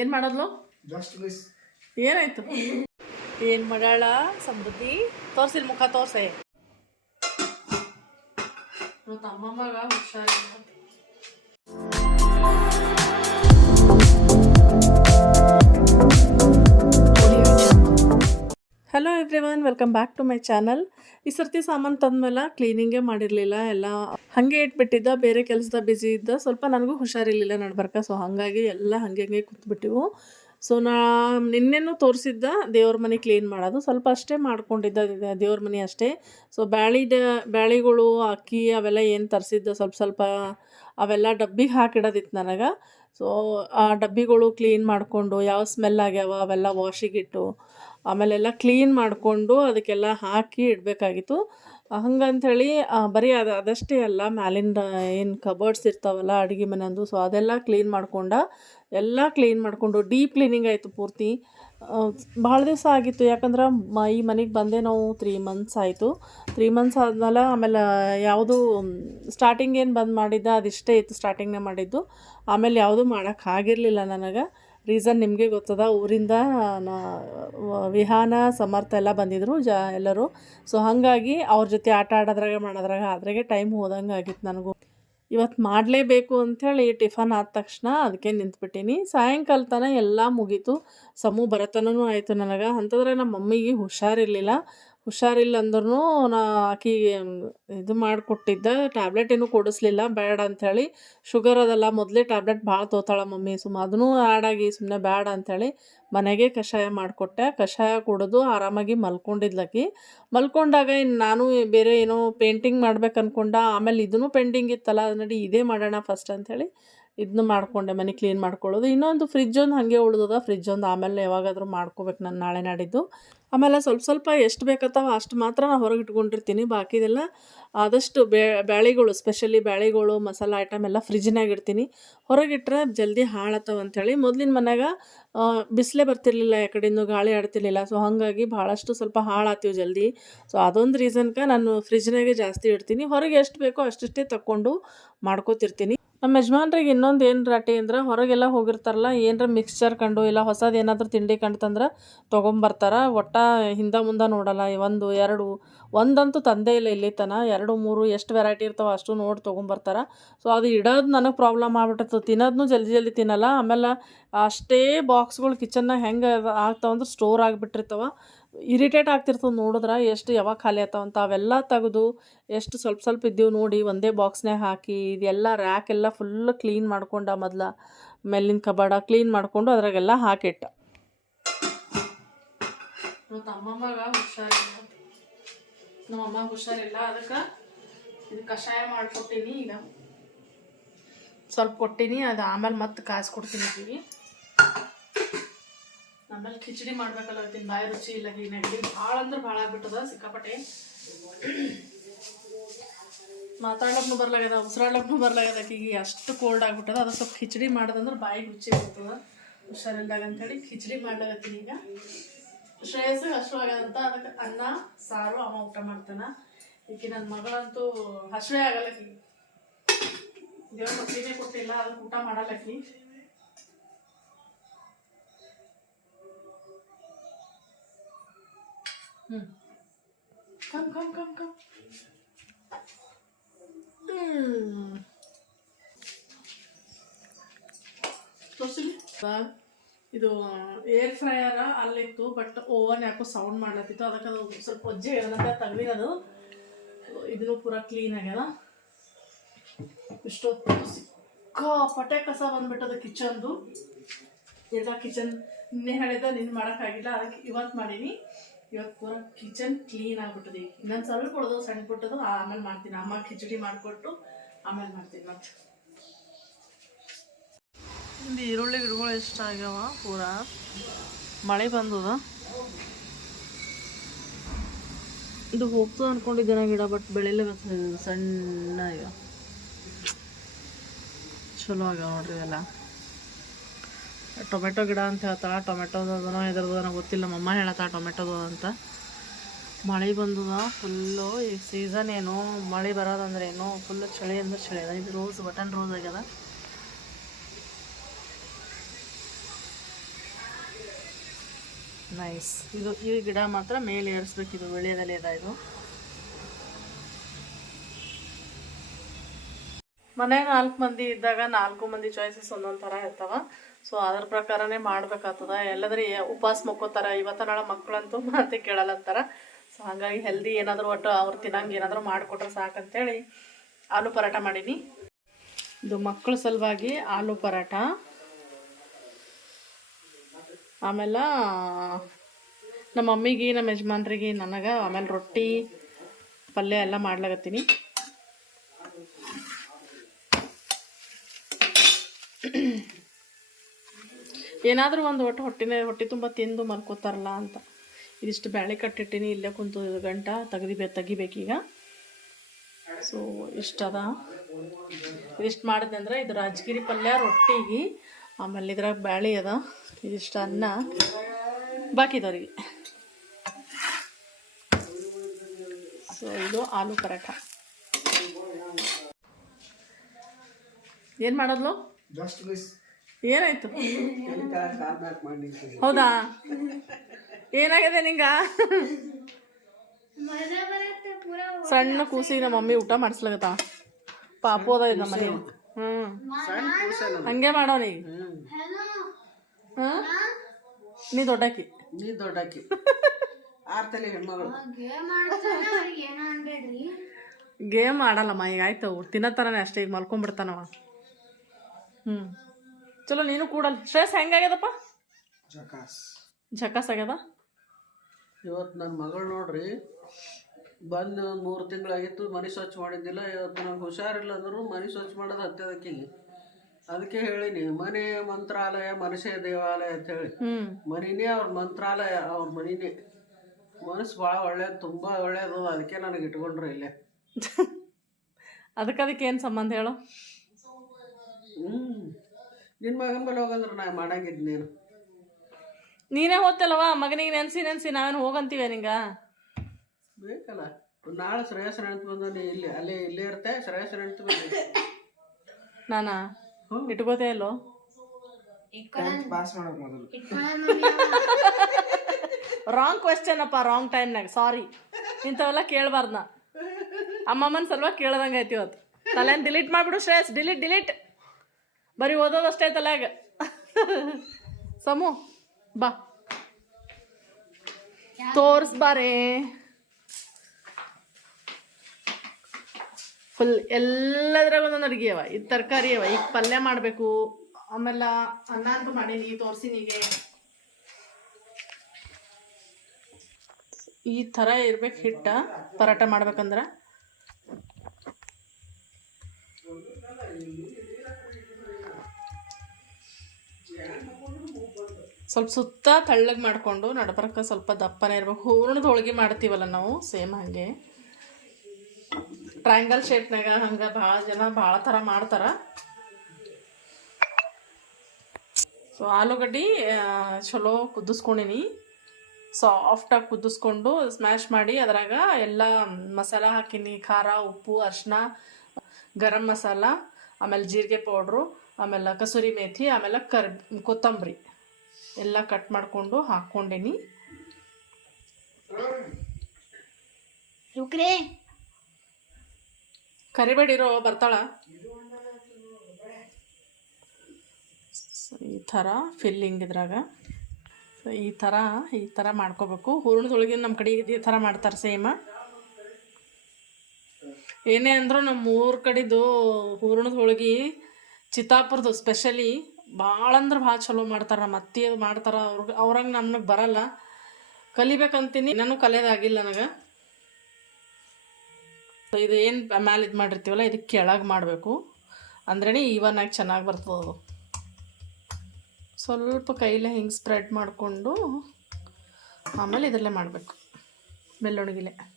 ಏನು ಮಾಡೋದ್ಲು? ಏನಾಯ್ತು? ಏನು ಮಾಡಾಳ ಸಮೃದ್ಧಿ ತೋರ್ಸಿಲ್ ಮುಖ ತೋರ್ಸೆ. ತಮ್ಮಮ್ಮಗ ಹುಷಾರಿಲ್ಲ hello everyone welcome back to my channel ಈ ಸರ್ತಿ ಸಾಮಾನು ತಂದ್ಮೇಲೆ ಕ್ಲೀನಿಂಗೇ ಮಾಡಿರಲಿಲ್ಲ, ಎಲ್ಲ ಹಾಗೆ ಇಟ್ಬಿಟ್ಟಿದ್ದ, ಬೇರೆ ಕೆಲಸದ ಬಿಜಿ ಇದ್ದ, ಸ್ವಲ್ಪ ನನಗೂ ಹುಷಾರಿರಲಿಲ್ಲ ನಡ್ಬರ್ಕ ಸೊ ಹಾಗಾಗಿ ಎಲ್ಲ ಹಾಗೆ ಹಂಗೆ ಕೂತ್ಬಿಟ್ಟಿವು. ಸೊ ನಾ ನಿನ್ನೆನೂ ತೋರಿಸಿದ್ದ, ದೇವ್ರ ಮನೆ ಕ್ಲೀನ್ ಮಾಡೋದು, ಸ್ವಲ್ಪ ಅಷ್ಟೇ ಮಾಡ್ಕೊಂಡಿದ್ದ, ದೇವ್ರ ಮನೆ ಅಷ್ಟೇ. ಸೊ ಬ್ಯಾಳಿದ, ಬ್ಯಾಳಿಗಳು, ಅಕ್ಕಿ ಅವೆಲ್ಲ ಏನು ತರಿಸಿದ್ದ, ಸ್ವಲ್ಪ ಸ್ವಲ್ಪ ಅವೆಲ್ಲ ಡಬ್ಬಿಗೆ ಹಾಕಿಡೋದಿತ್ತು ನನಗೆ. ಸೊ ಆ ಡಬ್ಬಿಗಳು ಕ್ಲೀನ್ ಮಾಡಿಕೊಂಡು, ಯಾವ ಸ್ಮೆಲ್ ಆಗ್ಯಾವ ಅವೆಲ್ಲ ವಾಶಿಗಿಟ್ಟು ಆಮೇಲೆಲ್ಲ ಕ್ಲೀನ್ ಮಾಡಿಕೊಂಡು ಅದಕ್ಕೆಲ್ಲ ಹಾಕಿ ಇಡಬೇಕಾಗಿತ್ತು. ಹಂಗಂಥೇಳಿ ಬರೀ ಅದು, ಅದಷ್ಟೇ ಅಲ್ಲ, ಮ್ಯಾಲಿಂದ ಏನು ಕಬೋರ್ಡ್ಸ್ ಇರ್ತಾವಲ್ಲ, ಅಡುಗೆ ಮನೆಯಂದು ಸೊ ಅದೆಲ್ಲ ಕ್ಲೀನ್ ಮಾಡಿಕೊಂಡ, ಎಲ್ಲ ಕ್ಲೀನ್ ಮಾಡಿಕೊಂಡು ಡೀಪ್ ಕ್ಲೀನಿಂಗ್ ಆಯಿತು ಪೂರ್ತಿ. ಭಾಳ ದಿವಸ ಆಗಿತ್ತು, ಯಾಕಂದ್ರೆ ಮ, ಈ ಮನೆಗೆ ಬಂದೆ ನಾವು ತ್ರೀ ಮಂತ್ಸ್ ಆಯಿತು. ತ್ರೀ ಮಂತ್ಸ್ ಆದ್ಮೇಲೆ ಆಮೇಲೆ ಯಾವುದು ಸ್ಟಾರ್ಟಿಂಗ್ ಏನು ಬಂದ್ ಮಾಡಿದ್ದ, ಅದಿಷ್ಟೇ ಇತ್ತು ಸ್ಟಾರ್ಟಿಂಗ್ನೇ ಮಾಡಿದ್ದು. ಆಮೇಲೆ ಯಾವುದೂ ಮಾಡೋಕ್ಕಾಗಿರಲಿಲ್ಲ ನನಗೆ. ರೀಸನ್ ನಿಮಗೆ ಗೊತ್ತದ, ಊರಿಂದ ವಿಹಾನ, ಸಮರ್ಥ ಎಲ್ಲ ಬಂದಿದ್ದರು ಜ, ಎಲ್ಲರೂ. ಸೊ ಹಾಗಾಗಿ ಅವ್ರ ಜೊತೆ ಆಟ ಆಡೋದ್ರಾಗ ಮಾಡೋದ್ರಾಗ ಅದ್ರಾಗೆ ಟೈಮ್ ಹೋದಂಗೆ ಆಗಿತ್ತು ನನಗೂ. ಇವತ್ತು ಮಾಡಲೇಬೇಕು ಅಂಥೇಳಿ ಟಿಫನ್ ಆದ ತಕ್ಷಣ ಅದಕ್ಕೆ ನಿಂತ್ಬಿಟ್ಟೀನಿ. ಸಾಯಂಕಾಲ ತನಕ ಎಲ್ಲ ಮುಗೀತು. ಸಮೂ ಬರತನೂ ಆಯಿತು ನನಗೆ. ಅಂಥದ್ರೆ ನಮ್ಮ ಮಮ್ಮಿಗೆ ಹುಷಾರಿರಲಿಲ್ಲ. ಹುಷಾರಿಲ್ಲ ಅಂದ್ರೂ ನಾ ಆಕಿಗೆ ಇದು ಮಾಡಿಕೊಟ್ಟಿದ್ದೆ. ಟ್ಯಾಬ್ಲೆಟ್ ಏನೂ ಕೊಡಿಸ್ಲಿಲ್ಲ. ಬೇಡ ಅಂಥೇಳಿ ಶುಗರ್ ಅದಲ್ಲ ಮೊದಲೇ ಟ್ಯಾಬ್ಲೆಟ್ ಭಾಳ ತೋತಾಳ ಮಮ್ಮಿ. ಸುಮ್ಮ ಅದನ್ನೂ ಆ್ಯಡಾಗಿ ಸುಮ್ಮನೆ ಬೇಡ ಅಂಥೇಳಿ ಮನೆಗೆ ಕಷಾಯ ಮಾಡಿಕೊಟ್ಟೆ. ಕಷಾಯ ಕುಡಿದು ಆರಾಮಾಗಿ ಮಲ್ಕೊಂಡಿದ್ಲಕಿ ಮಲ್ಕೊಂಡಾಗ ಇನ್ನು ನಾನು ಬೇರೆ ಏನೋ ಪೇಂಟಿಂಗ್ ಮಾಡ್ಬೇಕು ಅನ್ಕೊಂಡ. ಆಮೇಲೆ ಇದೂ ಪೆಂಡಿಂಗ್ ಇತ್ತಲ್ಲ ನಡಿ ಇದೇ ಮಾಡೋಣ ಫಸ್ಟ್ ಅಂಥೇಳಿ ಇದನ್ನು ಮಾಡಿಕೊಂಡೆ ಮನೆ ಕ್ಲೀನ್ ಮಾಡ್ಕೊಳ್ಳೋದು. ಇನ್ನೊಂದು ಫ್ರಿಜ್ ಒಂದು ಹಾಗೆ ಉಳ್ದದ. ಫ್ರಿಜ್ ಒಂದು ಆಮೇಲೆ ಯಾವಾಗಾದರೂ ಮಾಡ್ಕೋಬೇಕು ನಾನು ನಾಳೆ ನಾಡಿದ್ದು. ಆಮೇಲೆ ಸ್ವಲ್ಪ ಸ್ವಲ್ಪ ಎಷ್ಟು ಬೇಕತ್ತವ ಅಷ್ಟು ಮಾತ್ರ ನಾನು ಹೊರಗೆ ಇಟ್ಕೊಂಡಿರ್ತೀನಿ ಬಾಕಿದೆಲ್ಲ ಆದಷ್ಟು ಬೇ, ಬ್ಯಾಳಿಗಳು ಸ್ಪೆಷಲಿ ಬ್ಯಾಳಿಗಳು, ಮಸಾಲ ಐಟಮ್ ಎಲ್ಲ ಫ್ರಿಜ್ನಾಗ ಇಡ್ತೀನಿ. ಹೊರಗಿಟ್ರೆ ಜಲ್ದಿ ಹಾಳತ್ತವ ಅಂಥೇಳಿ ಮೊದಲಿನ ಮನ್ಯಾಗ ಬಿಸಿಲೇ ಬರ್ತಿರ್ಲಿಲ್ಲ ಯಾಕಡೆಯಿಂದ ಗಾಳಿ ಆಡ್ತಿರ್ಲಿಲ್ಲ. ಸೊ ಹಾಗಾಗಿ ಭಾಳಷ್ಟು ಸ್ವಲ್ಪ ಹಾಳಾತೀವಿ ಜಲ್ದಿ. ಸೊ ಅದೊಂದು ರೀಸನ್ಗೆ ನಾನು ಫ್ರಿಜ್ನಾಗೆ ಜಾಸ್ತಿ ಇಡ್ತೀನಿ. ಹೊರಗೆ ಎಷ್ಟು ಬೇಕೋ ಅಷ್ಟಿಷ್ಟೇ ತಕ್ಕೊಂಡು ಮಾಡ್ಕೋತಿರ್ತೀನಿ. ನಮ್ಮ ಯಜಮಾನ್ರಿಗೆ ಇನ್ನೊಂದು ಏನು ರಾಟಿ ಅಂದ್ರೆ ಹೊರಗೆಲ್ಲ ಹೋಗಿರ್ತಾರಲ್ಲ, ಏನರ ಮಿಕ್ಸ್ಚರ್ ಕಂಡು ಇಲ್ಲ ಹೊಸದು ಏನಾದರೂ ತಿಂಡಿ ಕಂಡ್ತಂದ್ರೆ ತೊಗೊಂಬರ್ತಾರ. ಒಟ್ಟ ಹಿಂದೆ ಮುಂದೆ ನೋಡಲ್ಲ ಒಂದು, ಎರಡು, ಒಂದಂತೂ ತಂದೇ ಇಲ್ಲ ಇಲ್ಲಿ ತನ. ಎರಡು, ಮೂರು ಎಷ್ಟು ವೆರೈಟಿ ಇರ್ತಾವೆ ಅಷ್ಟು ನೋಡಿ ತೊಗೊಂಬರ್ತಾರ. ಸೊ ಅದು ಇಡೋದು ನನಗೆ ಪ್ರಾಬ್ಲಮ್ ಆಗ್ಬಿಟ್ಟಿರ್ತದೆ ತಿನ್ನೋದನ್ನು ಜಲ್ದಿ ಜಲ್ದಿ ತಿನ್ನಲ್ಲ. ಆಮೇಲೆ ಅಷ್ಟೇ ಬಾಕ್ಸ್ಗಳು ಕಿಚನ್ನಾಗ ಹೆಂಗೆ ಆಗ್ತಾವಂದ್ರೆ ಸ್ಟೋರ್ ಆಗಿಬಿಟ್ಟಿರ್ತಾವ. ಇರಿಟೇಟ್ ಆಗ್ತಿರ್ತದೆ ನೋಡಿದ್ರೆ ಎಷ್ಟು ಯಾವಾಗ ಖಾಲಿ ಆತಾವಂತ ಅವೆಲ್ಲ ತೆಗೆದು ಎಷ್ಟು ಸ್ವಲ್ಪ ಸ್ವಲ್ಪ ಇದ್ದೀವಿ ನೋಡಿ ಒಂದೇ ಬಾಕ್ಸ್ನಾಗ ಹಾಕಿ ಇದೆಲ್ಲ ರ್ಯಾಕ್ ಎಲ್ಲ ಫುಲ್ ಕ್ಲೀನ್ ಮಾಡ್ಕೊಂಡ ಮೊದಲ ಮೇಲಿನ ಕಬಾಡ ಕ್ಲೀನ್ ಮಾಡಿಕೊಂಡು ಅದ್ರಾಗೆಲ್ಲ ಹಾಕಿಟ್ಟ. ತಮ್ಮಮ್ಮಗ ಹುಷಾರಿಲ್ಲ ನಮ್ಮಮ್ಮ ಹುಷಾರಿಲ್ಲ ಅದಕ್ಕೆ ಇದು ಕಷಾಯ ಮಾಡ್ಕೊತೀನಿ ಈಗ. ಸ್ವಲ್ಪ ಕೊಟ್ಟಿನಿ, ಅದು ಆಮೇಲೆ ಮತ್ತೆ ಕಾಸು ಕೊಡ್ತೀನಿ ಆಮೇಲೆ ಖಿಚಡಿ ಮಾಡ್ಬೇಕಲ್ಲ ಬಾಯಿ ರುಚಿ ಇಲ್ಲ, ಈ ನೆಗಡಿ ಭಾಳ ಅಂದ್ರೆ ಭಾಳ ಆಗ್ಬಿಟ್ಟದ, ಸಿಕ್ಕಾಪಟ್ಟೆ. ಮಾತಾಡ್ಲಕ್ಕೂ ಬರ್ಲಾಗ್ಯದ ಉಸಿರಾಡ್ಲಕ್ಕೂ ಬರ್ಲಾಗ್ಯದ ಈಗ ಅಷ್ಟು ಕೋಲ್ಡ್ ಆಗ್ಬಿಟ್ಟದ. ಅದು ಸ್ವಲ್ಪ ಖಿಚಡಿ ಮಾಡೋದಂದ್ರೆ ಬಾಯಿ ರುಚಿ ಬರ್ತದ. ಹುಷಾರಿಲ್ದಾಗ ಅಂತೇಳಿ ಖಿಚಡಿ ಮಾಡ್ಲಾಗತ್ತೀನಿ ಈಗ. ಶ್ರೇಯಸ್ ಹಸುವಾಗದಂತ ಅದಕ್ಕೆ ಅನ್ನ, ಸಾರು, ಅವ ಊಟ ಮಾಡ್ತಾನ. ಈಕೆ ನನ್ನ ಮಗಳಂತೂ ಹಸುವೆ ಆಗಲ್ಲಕಿ ದೇವ್ರ ಮಕ್ಕಳಿಗೆ ಕೊಟ್ಟಿಲ್ಲ ಅದಕ್ಕೆ ಊಟ ಮಾಡಲ್ಲಕಿ ಕಮ್ ಕಮ್ ಕಮ್ ಹ್ಮ್. ತೋರ್ಸಿಲಿ ಇದು ಏರ್ ಫ್ರೈಯರ ಅಲ್ಲಿತ್ತು ಬಟ್ ಓವನ್ ಯಾಕೋ ಸೌಂಡ್ ಮಾಡ್ಲತ್ತಿತ್ತು. ಅದಕ್ಕೆ ಅದು ಸ್ವಲ್ಪ ಒಜ್ಜೆ ಏನಂತ ತೆಗ್ದಿರೋದು ಇದನ್ನು ಪೂರ ಕ್ಲೀನ್ ಆಗ್ಯದ. ಇಷ್ಟೊತ್ತು ಸಿಕ್ಕಾಪಟ್ಟೆ ಕಸ ಬಂದ್ಬಿಟ್ಟದ ಕಿಚನ್ದು. ಎಲ್ಲ ಕಿಚನ್ ನಿನ್ನೆ ಹೇಳಿದ ನಿನ್ನ ಮಾಡೋಕ್ಕಾಗಿಲ್ಲ. ಅದಕ್ಕೆ ಇವತ್ತು ಮಾಡೀನಿ. ಇವತ್ತು ಪೂರ ಕಿಚನ್ ಕ್ಲೀನ್ ಆಗ್ಬಿಟ್ಟದೆ. ಇನ್ನೊಂದು ಸ್ವಲ್ಪ ಉಳ್ದು ಸಣ್ಣ ಪುಟ್ಟದು ಆಮೇಲೆ ಮಾಡ್ತೀನಿ. ಅಮ್ಮ ಖಿಚಡಿ ಮಾಡಿಕೊಟ್ಟು ಆಮೇಲೆ ಮಾಡ್ತೀನಿ ಮತ್ತೆ. ಇಲ್ಲಿ ಈರುಳ್ಳಿ ಗಿಡಗಳು ಇಷ್ಟ ಆಗ್ಯಾವ ಪೂರ. ಮಳೆ ಬಂದದ. ಇದು ಹೋಗ್ತದ ಅನ್ಕೊಂಡಿದ್ದೆ ಗಿಡ ಬಟ್ ಬೆಳಿಲ್ಲ ಸಣ್ಣ ಈಗ ಚಲೋ ಆಗ್ಯಾವ ನೋಡ್ರಿ ಇವೆಲ್ಲ. ಟೊಮೆಟೊ ಗಿಡ ಅಂತ ಹೇಳ್ತಾಳ. ಟೊಮೆಟೊದ ಅದನೋ ಇದ್ರದ್ದು ನನಗೆ ಗೊತ್ತಿಲ್ಲ. ನಮ್ಮಮ್ಮ ಹೇಳತ್ತಾ ಟೊಮೆಟೊದು ಅಂತ. ಮಳೆ ಬಂದದ ಫುಲ್ಲು ಈ ಸೀಸನ್ ಏನು, ಮಳೆ ಬರೋದಂದ್ರೆ ಏನು ಫುಲ್ಲು ಚಳಿ ಅಂದ್ರೆ ಚಳಿ ಅದ. ಇದು ರೋಸ್ ಬಟನ್ ರೋಸ್ ಆಗ್ಯದ. ನೈಸ್ ಇದು ಈ ಗಿಡ ಮಾತ್ರ ಮೇಲೆ ಏರಿಸ್ಬೇಕು. ಇದು ಬೆಳೆಯದಲ್ಲಿ ಅದ ಇದು. ಮನೆ ನಾಲ್ಕು ಮಂದಿ ಇದ್ದಾಗ ನಾಲ್ಕು ಮಂದಿ ಚಾಯ್ಸಸ್ ಒಂದೊಂದು ಥರ ಇರ್ತಾವ. ಸೊ ಅದ್ರ ಪ್ರಕಾರನೇ ಮಾಡ್ಬೇಕಾಗ್ತದ. ಎಲ್ಲದ್ರೆ ಉಪವಾಸ ಮುಕ್ಕೋತಾರ, ಇವತ್ತ ನಾಳೆ ಮಕ್ಕಳಂತೂ ಮಾತೆ ಕೇಳಲ್ಲ ಅಂತಾರ ಸೊ ಹಾಗಾಗಿ ಹೆಲ್ದಿ ಏನಾದರೂ ಒಟ್ಟು ಅವ್ರು ತಿನ್ನಂಗೆ ಏನಾದರೂ ಮಾಡಿಕೊಟ್ರೆ ಸಾಕಂತೇಳಿ ಆಲೂ ಪರಾಟ ಮಾಡೀನಿ. ಇದು ಮಕ್ಕಳ ಸಲುವಾಗಿ ಆಲೂ ಪರಾಟ ಆಮೇಲೆ ನಮ್ಮ ಮಮ್ಮಿಗೆ ನಮ್ಮ ಯಜಮಾನ್ರಿಗೆ ನನಗೆ ಆಮೇಲೆ ರೊಟ್ಟಿ, ಪಲ್ಯ ಎಲ್ಲ ಮಾಡ್ಲಾಗತ್ತೀನಿ ಏನಾದರೂ ಒಂದು ಒಟ್ಟು ಹೊಟ್ಟಿನ, ಹೊಟ್ಟೆ ತುಂಬ ತಿಂದು ಮಲ್ಕೋತಾರಲ್ಲ ಅಂತ. ಇದಿಷ್ಟು ಬ್ಯಾಳೆ ಕಟ್ಟಿಟ್ಟಿನಿ, ಇಲ್ಲೇ ಕುಂತು ಗಂಟ ತೆಗ್ದಿಬೇ, ತೆಗಿಬೇಕೀಗ. ಸೊ ಇಷ್ಟದ. ಇದಿಷ್ಟು ಮಾಡಿದೆ ಅಂದ್ರೆ ಇದು ರಾಜಗಿರಿ ಪಲ್ಯ ರೊಟ್ಟಿಗೆ. ಆಮೇಲೆ ಇದ್ರಾಗ ಬ್ಯಾಳೆ ಅದ. ಇದಿಷ್ಟು ಅನ್ನ ಬಾಕಿದವ್ರಿಗೆ ಸೊ ಇದು ಆಲೂ ಪರಾಠ. ಏನು ಮಾಡೋದ್ಲು? ಏನಾಯ್ತು? ಮಾಡಿ ಹೌದಾ? ಏನಾಗಿದೆ ನಿಂಗ? ಸಣ್ಣ ಕೂಸಿ ನಮ್ಮ ಮಮ್ಮಿ ಊಟ ಮಾಡಿಸ್ಲಾಗತ್ತ? ಪಾಪು ಅದ ಇದು ನಮ್ಮ ಮನೆ ಹ್ಮ್. ಹಂಗೆ ಮಾಡೋನಿ ನೀ ನೀ ದೊಡ್ಡಾಕಿ. ನೀ ಆರ್ ತಲೆ ಹೆಣ್ಮಗಳು. ಗೇಮ್ ಆಡಲ್ಲಮ್ಮ ಈಗ ಆಯ್ತು. ತಿನ್ನೋ ಥರನೇ ಅಷ್ಟೇ ಈಗ ಮಲ್ಕೊಂಡ್ಬಿಡ್ತಾನವ. ಹ್ಞೂ ಚಲೋ ನೀನು ಕೂಡಲ್ಲ ಶ್ರೇಯಸ್ ಹೆಂಗಾಗ್ಯದಪ್ಪ ಜಕಾಸ್. ಜಕಾಸ್ ಆಗ್ಯದ? ಇವತ್ತು ನನ್ನ ಮಗಳು ನೋಡ್ರಿ ಬಂದು ಮೂರು ತಿಂಗಳಾಗಿತ್ತು ಮನೆ ಸ್ವಚ್ಛ ಮಾಡಿದ್ದಿಲ್ಲ. ಇವತ್ತು ನಂಗೆ ಹುಷಾರಿಲ್ಲ ಅಂದ್ರೂ ಮನೆ ಸ್ವಚ್ಛ ಮಾಡೋದು ಅತ್ಯದಕ್ಕಿಲ್ಲ ಅದಕ್ಕೆ ಹೇಳಿನಿ ಮನೆ ಮಂತ್ರಾಲಯ ಮನುಷ್ಯ ದೇವಾಲಯ ಅಂತ ಹೇಳಿ. ಮನಿನೇ ಅವ್ರ ಮಂತ್ರಾಲಯ ಅವ್ರ ಮನಿನೇ. ಮನಸ್ಸು ಭಾಳ ಒಳ್ಳೇದು ತುಂಬ ಒಳ್ಳೇದು ಅದಕ್ಕೆ ನನಗೆ ಇಟ್ಕೊಂಡ್ರೆ ಇಲ್ಲೇ. ಅದಕ್ಕೆ ಅದಕ್ಕೆ ಏನು ಸಂಬಂಧ ಹೇಳು? ಹ್ಞೂ ನಿನ್ನ ಮಗನ ಬಲ್ಲಿ ಹೋಗಂದ್ರೆ ನಾ ಮಾಡಂಗಿದ್ ನೀನು. ನೀನೇ ಹೋಗ್ತಲ್ವ ಮಗನಿಗೆ ನೆನ್ಸಿ ನೆನ್ಸಿ ನಾವೇನು ಹೋಗಂತೀವಿ ನಿಂಗ. ಬೇಕಲ್ಲ ನಾಳೆ ಶ್ರೇಯಸ್ ನೆನಪು ಬಂದ ನೀ ಇಲ್ಲಿ ಅಲ್ಲೇ ಇಲ್ಲೇ ಇರ್ತೆ ಶ್ರೇಯಸ್ ನೆನಪು ಬಂದ. ನಾನಾ? ಇಟ್ಕೋತೇ ಇಲ್ಲೋ ಪಾಸ್ ಮಾಡೋದು ಮೊದಲು. ರಾಂಗ್ ಕ್ವೆಶನ್ ಅಪ್ಪ ರಾಂಗ್ ಟೈಮ್ನಾಗ ಸಾರಿ ಇಂಥವೆಲ್ಲ ಕೇಳಬಾರ್ದು ನಾ. ಅಮ್ಮಮ್ಮನ ಸಲುವಾಗಿ ಕೇಳ್ದಂಗೆ ಐತಿ ಇವತ್ತು. ತಲೆನ ಡಿಲೀಟ್ ಮಾಡಿಬಿಡು ಶ್ರೇಯಸ್ ಡಿಲೀಟ್ ಡಿಲೀಟ್ ಬರೀ ಓದೋದಷ್ಟೇ ತಲೆಯಾಗ. ಸಮು, ಬಾ. ತೋರಿಸ್ಬಾರೇ. ಫುಲ್ ಎಲ್ಲದ್ರಾಗ ಒಂದೊಂದು ಅಡುಗೆ ಅವ. ಇದು ತರಕಾರಿ ಅವ. ಈಗ ಪಲ್ಯ ಮಾಡಬೇಕು. ಆಮೇಲೆ ಅನ್ನ ಅಂತೂ ಮಾಡೀನಿ ತೋರ್ಸಿನಿಗೆ ಈ ಥರ ಇರ್ಬೇಕು ಹಿಟ್ಟ. ಪರಾಟ ಮಾಡ್ಬೇಕಂದ್ರೆ. ಸ್ವಲ್ಪ ಸುತ್ತ ತಳ್ಳಗೆ ಮಾಡಿಕೊಂಡು ನಡಬರ್ಕ ಸ್ವಲ್ಪ ದಪ್ಪನೇ ಇರ್ಬೇಕು. ಹೂರ್ಣದ ಹೋಳಿಗೆ ಮಾಡ್ತೀವಲ್ಲ ನಾವು, ಸೇಮ್ ಹಾಗೆ. ಟ್ರಯಾಂಗಲ್ ಶೇಪ್ನಾಗ ಹಂಗೆ ಭಾಳ ಜನ ಭಾಳ ಥರ ಮಾಡ್ತಾರೆ. ಸೊ ಆಲೂಗಡ್ಡಿ ಚಲೋ ಕುದಿಸ್ಕೊಂಡಿನಿ. ಸಾಫ್ಟಾಗಿ ಕುದಿಸ್ಕೊಂಡು ಸ್ಮ್ಯಾಶ್ ಮಾಡಿ ಅದ್ರಾಗ ಎಲ್ಲ ಮಸಾಲ ಹಾಕಿನಿ, ಖಾರ, ಉಪ್ಪು, ಅರಿಶಿನ, ಗರಂ ಮಸಾಲ, ಆಮೇಲೆ ಜೀರಿಗೆ ಪೌಡ್ರು ಆಮೇಲೆ ಕಸೂರಿ ಮೇಥಿ ಆಮೇಲೆ ಕರ್ ಕೊತ್ತಂಬರಿ ಎಲ್ಲ ಕಟ್ ಮಾಡಿಕೊಂಡು ಹಾಕ್ಕೊಂಡೇನಿ. ಕರಿಬೇಡಿರೋ ಬರ್ತಾಳ? ಈ ಥರ ಫಿಲ್ಲಿಂಗ್ ಇದ್ರಾಗ. ಸೊ ಈ ಥರ ಈ ಥರ ಮಾಡ್ಕೋಬೇಕು. ಹೂರ್ಣದೊಳಗೆ ನಮ್ಮ ಕಡೆ ಈ ಥರ ಮಾಡ್ತಾರೆ ಸೇಮ ಏನೇ ಅಂದರೂ ನಮ್ಮ ಊರ ಕಡೆದು ಹೂರ್ಣದ ಹೋಳ್ಗೆ ಚಿತ್ತಾಪುರದು ಸ್ಪೆಷಲಿ ಭಾಳ ಅಂದ್ರೆ ಭಾಳ ಚಲೋ ಮಾಡ್ತಾರೆ ನಮ್ಮ ಅತ್ತಿ ಮಾಡ್ತಾರೆ ಅವ್ರಿಗೆ ಅವ್ರಂಗೆ ನಮ್ಗೆ ಬರಲ್ಲ. ಕಲಿಬೇಕಂತೀನಿ ನಾನು ಕಲಿಯೋದಾಗಿಲ್ಲ ನನಗೆ. ಇದು ಏನು ಮ್ಯಾಲೆ ಇದು ಮಾಡಿರ್ತೀವಲ್ಲ ಇದಕ್ಕೆ ಕೆಳಗೆ ಮಾಡಬೇಕು. ಅಂದ್ರೇ ಈವನ್ ಆಗಿ ಚೆನ್ನಾಗಿ ಬರ್ತದೆ ಅದು. ಸ್ವಲ್ಪ ಕೈಲೇ ಹಿಂಗೆ ಸ್ಪ್ರೆಡ್ ಮಾಡಿಕೊಂಡು ಆಮೇಲೆ ಇದರಲ್ಲೇ ಮಾಡಬೇಕು ಬೆಳ್ಳುಣಿಗಿಲೆ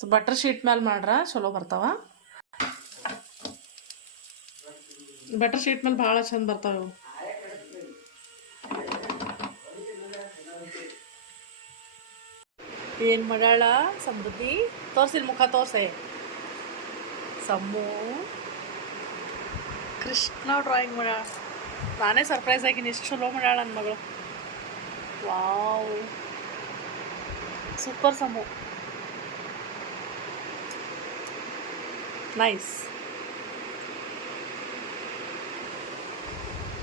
ಸೊ ಬಟರ್ ಶೀಟ್ ಮೇಲೆ ಮಾಡ್ರ, ಚಲೋ ಬರ್ತಾವ. ಬಟರ್ ಶೀಟ್ ಮೇಲೆ ಭಾಳ ಚಂದ ಬರ್ತಾವೆ ಇವು. ಏನ್ ಮಾಡಾಳ ಸಮೃದ್ಧಿ ತೋರ್ಸಿಲ್ ಮುಖ, ತೋರ್ಸೆ. ಸಮ್ಮು ಕೃಷ್ಣ ಡ್ರಾಯಿಂಗ್ ಮಾಡ್ಯಾಳ ನಾನೇ ಸರ್ಪ್ರೈಸ್ ಆಗಿನಿ, ಇಷ್ಟು ಚಲೋ ಮಾಡ್ಯಾಳ ನನ್ನ ಮಗಳು. ವಾವ್ ಸೂಪರ್ ಸಮು ನೈಸ್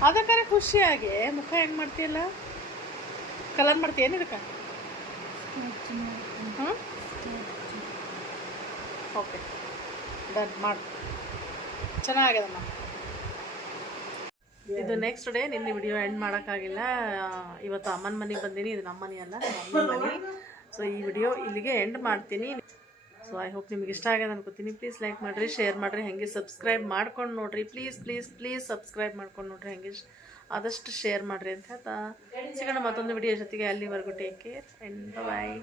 ಅದಕ್ಕಾರೆ ಖುಷಿಯಾಗಿ ಮುಖ ಹೆಂಗೆ ಮಾಡ್ತೀಯಲ್ಲ? ಕಲರ್ ಮಾಡ್ತೀಯೇನು ಇದಕ್ಕೆ? ಹ್ಞೂ ಓಕೆ ಡನ್ ಮಾಡು. ಚೆನ್ನಾಗಿದಮ್ಮ ಇದು ನೆಕ್ಸ್ಟ್ ಡೇ ನಿನ್ನೆ ವಿಡಿಯೋ ಎಂಡ್ ಮಾಡೋಕ್ಕಾಗಿಲ್ಲ. ಇವತ್ತು ಅಮ್ಮನ ಮನೆಗೆ ಬಂದೀನಿ. ಇದು ನಮ್ಮ ಮನೆ ಅಲ್ಲ ಅಮ್ಮನ ಮನೆ. ಸೊ ಈ ವಿಡಿಯೋ ಇಲ್ಲಿಗೆ ಎಂಡ್ ಮಾಡ್ತೀನಿ. ಸೊ ಐ ಹೋಪ್ ನಿಮ್ಗೆ ಇಷ್ಟ ಆಗ್ಯದ ಅನ್ಕೋತೀನಿ. ಪ್ಲೀಸ್ ಲೈಕ್ ಮಾಡಿರಿ ಶೇರ್ ಮಾಡಿರಿ, ಹಾಗೆ ಸಬ್ಸ್ಕ್ರೈಬ್ ಮಾಡ್ಕೊಂಡು ನೋಡಿರಿ. ಪ್ಲೀಸ್ ಪ್ಲೀಸ್ ಪ್ಲೀಸ್ ಸಬ್ಸ್ಕ್ರೈಬ್ ಮಾಡ್ಕೊಂಡು ನೋಡ್ರಿ ಹಾಗೆ ಆದಷ್ಟು ಶೇರ್ ಮಾಡಿರಿ ಅಂತ ಹೇಳ್ತಾ. ಸಿಗೋಣ ಮತ್ತೊಂದು ವಿಡಿಯೋ ಜೊತೆಗೆ ಅಲ್ಲಿವರೆಗೂ ಟೇಕ್ ಕೇರ್ ಆ್ಯಂಡ್ ಬಾಯ್